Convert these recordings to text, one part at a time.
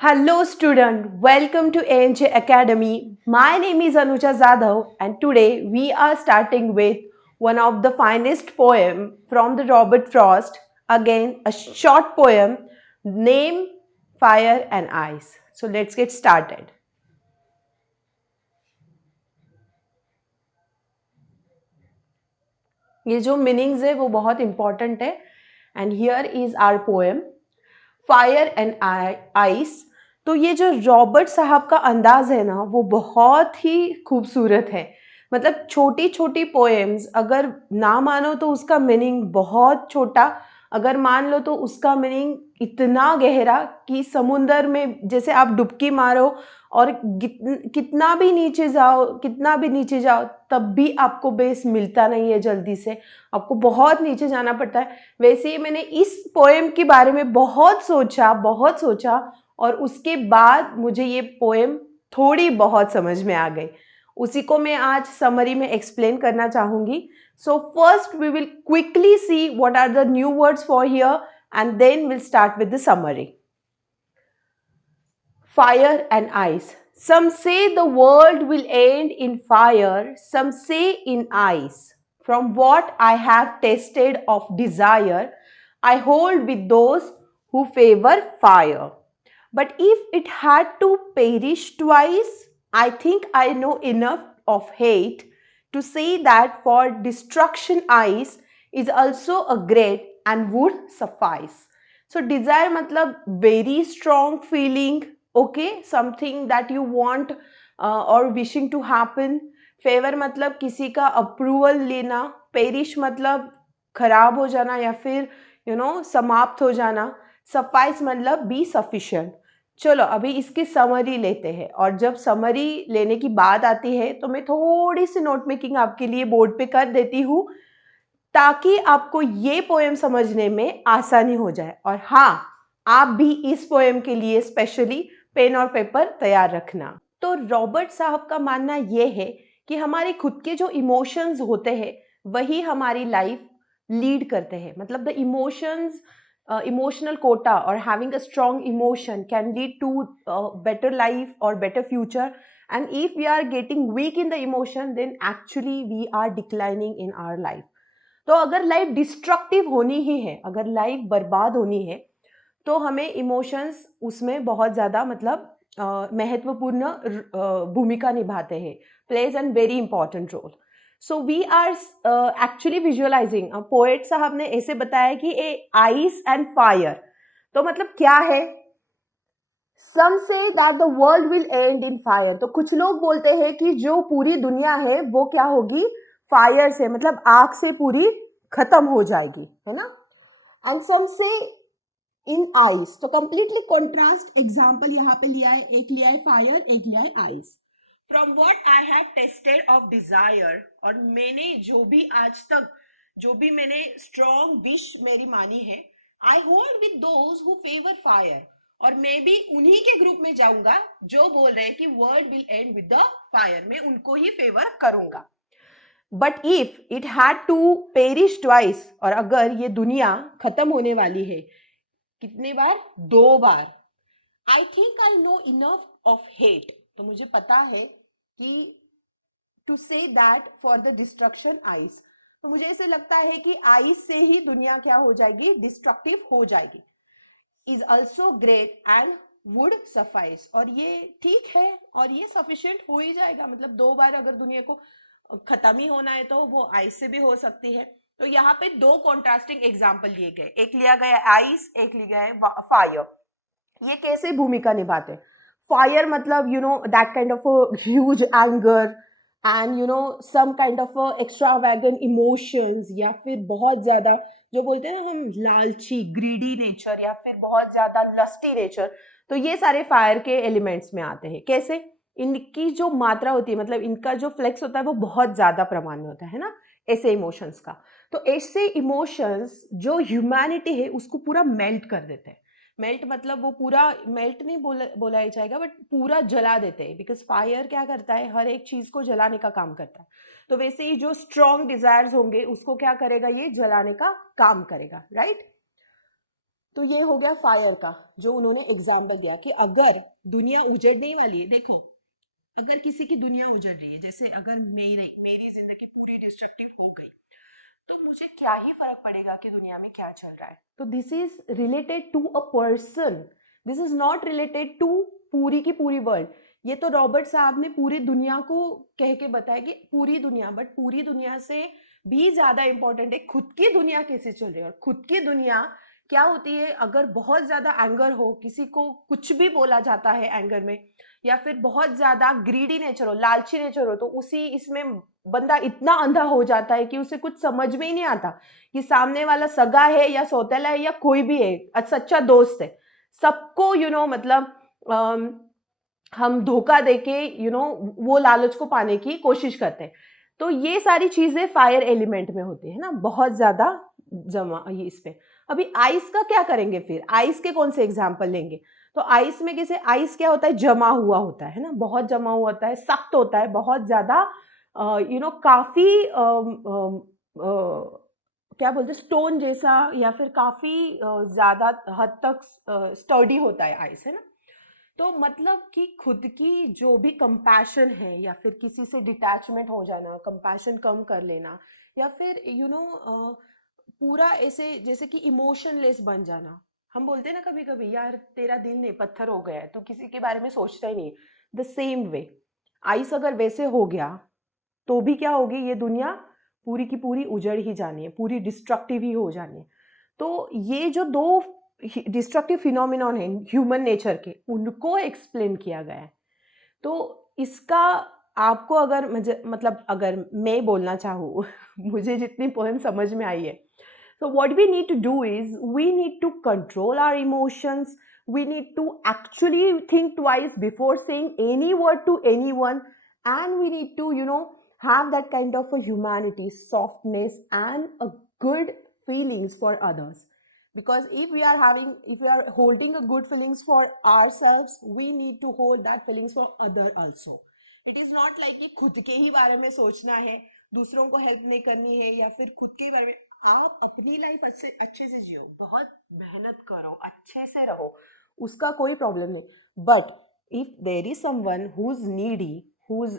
Hello student, welcome to ANJ Academy. My name is Anuja Zadav and today we are starting with one of the finest poem from the Robert Frost. Again, a short poem, Name, Fire and Ice. So let's get started. ये जो meanings है वो बहुत important है and here is our poem fire and ice. तो ये जो Robert साहब का अंदाज है ना वो बहुत ही खूबसूरत है। मतलब छोटी छोटी पोएम्स अगर ना मानो तो उसका मीनिंग बहुत छोटा, अगर मान लो तो उसका मीनिंग इतना गहरा कि समुंदर में जैसे आप डुबकी मारो और कितना भी नीचे जाओ तब भी आपको बेस मिलता नहीं है जल्दी से, आपको बहुत नीचे जाना पड़ता है। वैसे ही मैंने इस पोएम के बारे में बहुत सोचा और उसके बाद मुझे ये पोएम थोड़ी बहुत समझ में आ गई। उसी को मैं आज समरी में एक्सप्लेन करना चाहूंगी। So first we will quickly see what are the new words for here and then will start with the summary. Fire and ice. Some say the world will end in fire, some say in ice. From what I have tasted of desire, I hold with those who favor fire. But if it had to perish twice, I think I know enough of hate to say that for destruction ice is also a great and would suffice. So desire matlab very strong feeling, okay, something that you want or wishing to happen. Favour मतलब किसी का approval लेना, perish मतलब खराब हो जाना या फिर समाप्त हो जाना, सफाइस मतलब बी सफिशिएंट। चलो अभी इसकी समरी लेते हैं और जब समरी लेने की बात आती है तो मैं थोड़ी सी नोट मेकिंग आपके लिए बोर्ड पे कर देती हूँ ताकि आपको ये पोएम समझने में आसानी हो जाए। और हाँ, आप भी इस पोएम के लिए स्पेशली पेन और पेपर तैयार रखना। तो रॉबर्ट साहब का मानना यह है कि हमारे खुद के जो इमोशंस होते हैं वही हमारी लाइफ लीड करते हैं। मतलब the emotions, emotional quota or having a strong emotion can lead to better life or better future, and if we are getting weak in the emotion then actually we are declining in our life. तो अगर life destructive होनी ही है, अगर life बर्बाद होनी है तो हमें इमोशंस उसमें बहुत ज़्यादा मतलब महत्वपूर्ण भूमिका निभाते हैं, plays an very important role. So we are actually visualising, poet साहब ने ऐसे बताया कि ए आइस एंड फायर, तो मतलब क्या है। Some say that the world will end in fire, तो कुछ लोग बोलते हैं कि जो पूरी दुनिया है वो क्या होगी, फायर से, मतलब आग से पूरी खत्म हो जाएगी, है ना। एंड सम से इन आइस, तो कंप्लीटली कॉन्ट्रास्ट एग्जाम्पल यहाँ पे लिया है, एक लिया है फायर, एक लिया है ice. From what I have tested of desire, और मैंने जो भी आज तक, जो भी मैंने स्ट्रॉन्ग विश मेरी मानी है, I hold with those who favour fire, और मैं भी उन्हीं के ग्रुप में जाऊंगा जो बोल रहे हैं कि world will end with the fire, मैं उनको ही फेवर करूंगा। But if it had to perish twice, और अगर ये दुनिया खत्म होने वाली है कितने बार, दो बार। I think I know enough of hate, तो मुझे पता है कि to say that for the destruction ice, तो मुझे ऐसे लगता है कि आइस से ही दुनिया क्या हो जाएगी, डिस्ट्रक्टिव हो जाएगी। Is also great and would suffice, और ये ठीक है और ये सफिशियंट हो ही जाएगा। मतलब दो बार अगर दुनिया को खत्म ही होना है तो वो आइस से भी हो सकती है। तो यहाँ पे दो कॉन्ट्रास्टिंग एग्जाम्पल लिए गए, एक लिया गया आइस, एक लिया है फायर। ये कैसे भूमिका निभाते, फायर मतलब that kind of huge anger and some kind of extravagant emotions, या फिर बहुत ज्यादा जो बोलते हैं ना हम, लालची ग्रीडी नेचर, या फिर बहुत ज्यादा लस्टी नेचर, तो ये सारे फायर के एलिमेंट्स में आते हैं। कैसे, इनकी जो मात्रा होती है, मतलब इनका जो फ्लेक्स होता है वो बहुत ज्यादा प्रमाण में होता है ना, ऐसे इमोशंस का। तो ऐसे इमोशंस जो ह्यूमैनिटी है उसको पूरा मेल्ट कर देते हैं। मेल्ट मतलब वो पूरा मेल्ट नहीं बोला ही जाएगा, बट पूरा जला देते हैं, बिकॉज फायर क्या करता है, हर एक चीज को जलाने का काम करता है। तो वैसे ही जो स्ट्रॉन्ग डिजायर्स होंगे उसको क्या करेगा, ये जलाने का काम करेगा, राइट। तो ये हो गया फायर का, जो उन्होंने एग्जाम्पल दिया कि अगर दुनिया उजड़ने वाली है, देखो अगर किसी की दुनिया उजड़ रही है, जैसे अगर मेरी मेरी जिंदगी पूरी डिस्ट्रक्टिव हो गई, तो मुझे क्या ही फर्क पड़ेगा कि दुनिया में क्या चल रहा है। तो this is related to a person, this is not related to पूरी की पूरी वर्ल्ड। ये तो रॉबर्ट साहब ने पूरी दुनिया को कह के बताया कि पूरी दुनिया, बट पूरी दुनिया से भी ज्यादा इंपॉर्टेंट है खुद की दुनिया कैसे चल रही है। और खुद की दुनिया क्या होती है, अगर बहुत ज्यादा एंगर हो, किसी को कुछ भी बोला जाता है एंगर में, या फिर बहुत ज्यादा ग्रीडी नेचर हो, लालची नेचर हो, तो उसी इसमें बंदा इतना अंधा हो जाता है कि उसे कुछ समझ में ही नहीं आता कि सामने वाला सगा है या सौतेला है या कोई भी है, सच्चा दोस्त है। सबको मतलब हम धोखा देके वो लालच को पाने की कोशिश करते हैं। तो ये सारी चीजें फायर एलिमेंट में होती है ना, बहुत ज्यादा जमा ये इस पे। अभी आइस का क्या करेंगे, फिर आइस के कौन से एग्जाम्पल लेंगे। तो आइस में कैसे, आइस क्या होता है, जमा हुआ होता है ना, बहुत जमा हुआ होता है, सख्त होता है, बहुत ज्यादा काफी क्या बोलते हैं, स्टोन जैसा, या फिर काफी ज्यादा हद तक स्टर्डी होता है आइस, है ना। तो मतलब कि खुद की जो भी कंपैशन है, या फिर किसी से डिटैचमेंट हो जाना, कंपैशन कम कर लेना, या फिर पूरा ऐसे जैसे कि इमोशनलेस बन जाना। हम बोलते हैं ना कभी कभी, यार तेरा दिल नहीं पत्थर हो गया है, तो किसी के बारे में सोचता ही नहीं। द सेम वे आइस अगर वैसे हो गया, तो भी क्या होगी, ये दुनिया पूरी की पूरी उजड़ ही जानी है, पूरी डिस्ट्रक्टिव ही हो जानी है। तो ये जो दो डिस्ट्रक्टिव फिनोमिनॉन है ह्यूमन नेचर के, उनको एक्सप्लेन किया गया है। तो इसका आपको अगर मतलब अगर मैं बोलना चाहूँ मुझे जितनी पोएम समझ में आई है, so what we need to do is we need to control our emotions. We need to actually think twice before saying any word to anyone. And we need to, have that kind of a humanity, softness, and a good feelings for others. Because if we are holding a good feelings for ourselves, we need to hold that feelings for other also. It is not like कि खुद के ही बारे में सोचना है, दूसरों को help नहीं करनी है, या फिर खुद के बारे में। आप अपनी लाइफ अच्छे अच्छे से जियो, बहुत मेहनत करो, अच्छे से रहो, उसका कोई प्रॉब्लम नहीं। But if there is someone who is needy, who is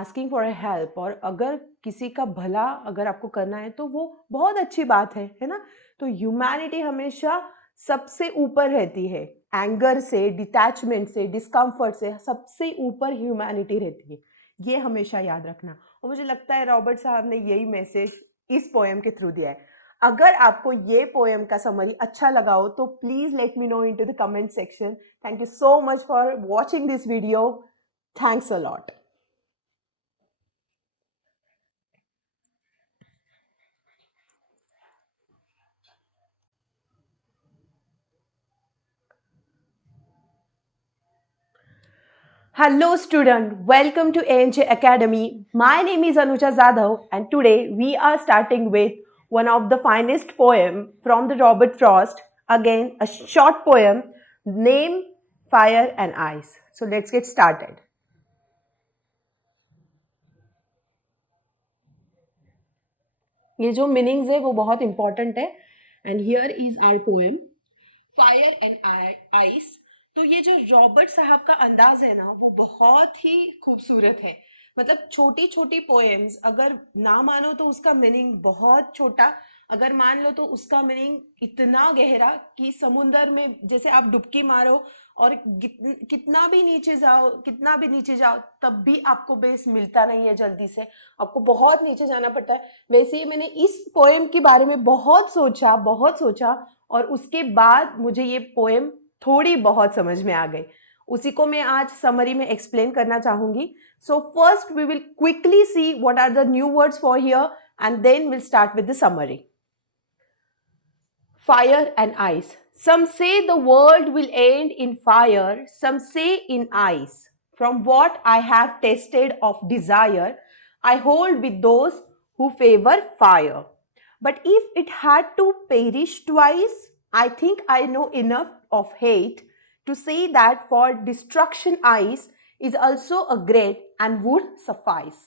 asking for a help, और अगर किसी का भला अगर आपको करना है, तो वो बहुत अच्छी बात है ना। तो ह्यूमैनिटी हमेशा सबसे ऊपर रहती है, एंगर से, डिटैचमेंट से, डिस्कम्फर्ट से सबसे ऊपर ह्यूमैनिटी रहती है। ये हमेशा याद रखना। और मुझे लगता है रॉबर्ट साहब ने यही मैसेज इस पोएम के थ्रू दिया है। अगर आपको ये पोएम का समरी अच्छा लगा हो, तो please let me know into the comment section. Thank you so much for watching this video. Thanks a lot. Hello student, welcome to ANJ Academy. My name is Anuja Zadav, and today we are starting with one of the finest poem from the Robert Frost. Again, a short poem, Name, Fire and Ice. So let's get started. ये जो meanings है वो बहुत important है। And here is our poem, fire and ice. तो ये जो Robert साहब का अंदाज है ना, वो बहुत ही खूबसूरत है। मतलब छोटी छोटी पोएम्स अगर ना मानो तो उसका मीनिंग बहुत छोटा, अगर मान लो तो उसका मीनिंग इतना गहरा कि समुंदर में जैसे आप डुबकी मारो और कितना भी नीचे जाओ, कितना भी नीचे जाओ, तब भी आपको बेस मिलता नहीं है जल्दी से, आपको बहुत नीचे जाना पड़ता है। वैसे ही मैंने इस पोएम के बारे में बहुत सोचा, और उसके बाद मुझे ये पोएम थोड़ी बहुत समझ में आ गई। उसी को मैं आज समरी में एक्सप्लेन करना चाहूंगी। So first we will quickly see what are the new words for here, and then will start with the summary. Fire and ice. Some say the world will end in fire, some say in ice. From what I have tasted of desire, I hold with those who favor fire. But if it had to perish twice, I think I know enough of hate to say that for destruction ice is also a great and would suffice.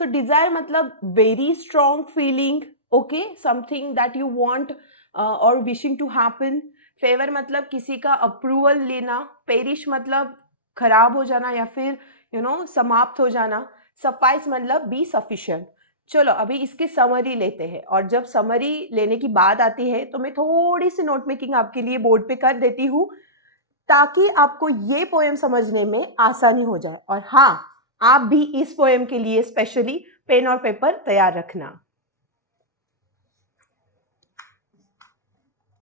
So desire matlab very strong feeling, okay, something that you want और wishing to happen. Favour मतलब किसी का approval लेना। Perish मतलब खराब हो जाना या फिर समाप्त हो जाना। सफाइस मतलब बी सफिशिएंट। चलो अभी इसकी समरी लेते हैं, और जब समरी लेने की बात आती है तो मैं थोड़ी सी नोट मेकिंग आपके लिए बोर्ड पे कर देती हूँ, ताकि आपको ये पोएम समझने में आसानी हो जाए। और हाँ, आप भी इस पोएम के लिए स्पेशली पेन और पेपर तैयार रखना।